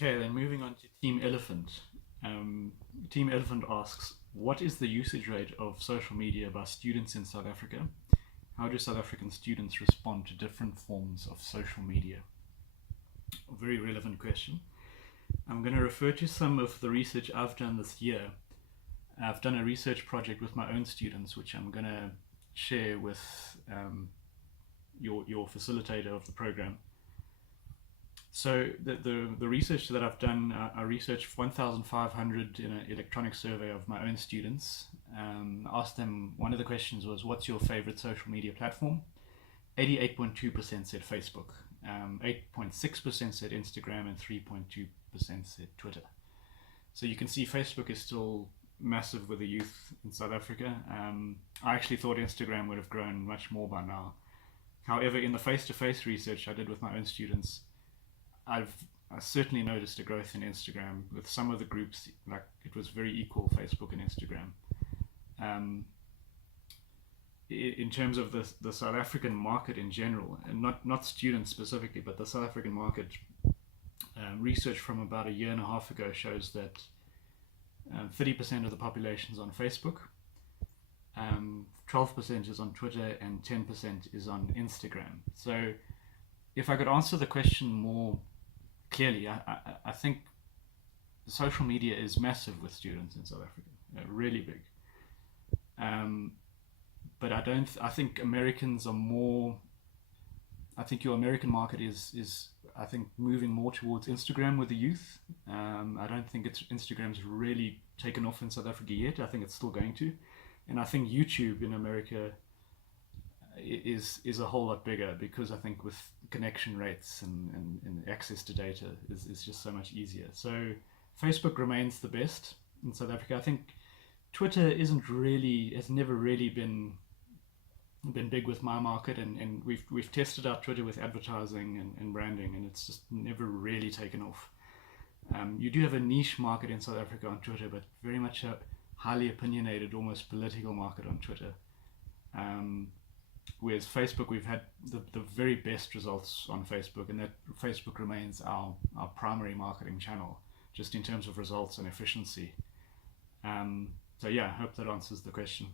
Okay, then moving on to Team Elephant. Um, Team Elephant asks, what is the usage rate of social media by students in South Africa? How do South African students respond to different forms of social media? A very relevant question. I'm going to refer to some of the research I've done this year. I've done a research project with my own students, which I'm going to share with your facilitator of the program. So the research that I've done, I researched 1,500 in an electronic survey of my own students. Asked them, one of the questions was, what's your favorite social media platform? 88.2% said Facebook, 8.6% said Instagram, and 3.2% said Twitter. So you can see Facebook is still massive with the youth in South Africa. I actually thought Instagram would have grown much more by now. However, in the face-to-face research I did with my own students, I've I certainly noticed a growth in Instagram with some of the groups. Like, it was very equal, Facebook and Instagram. Um, in terms of the South African market in general, and not students specifically, but the South African market, research from about a year and a half ago shows that 30% of the population is on Facebook, 12% is on Twitter, and 10% is on Instagram. So, if I could answer the question more clearly, I think social media is massive with students in South Africa, really big. Um, but I don't. I think Americans are more. I think your American market is I think moving more towards Instagram with the youth. I don't think Instagram's really taken off in South Africa yet. I think it's still going to, and I think YouTube in America is a whole lot bigger, because I think with connection rates and access to data is just so much easier. So Facebook remains the best in South Africa. I think Twitter has never really been big with my market, and we've tested out Twitter with advertising and branding, and it's just never really taken off. You do have a niche market in South Africa on Twitter, but very much a highly opinionated, almost political market on Twitter. Whereas Facebook, we've had the very best results on Facebook, and that Facebook remains our primary marketing channel, just in terms of results and efficiency. So yeah, I hope that answers the question.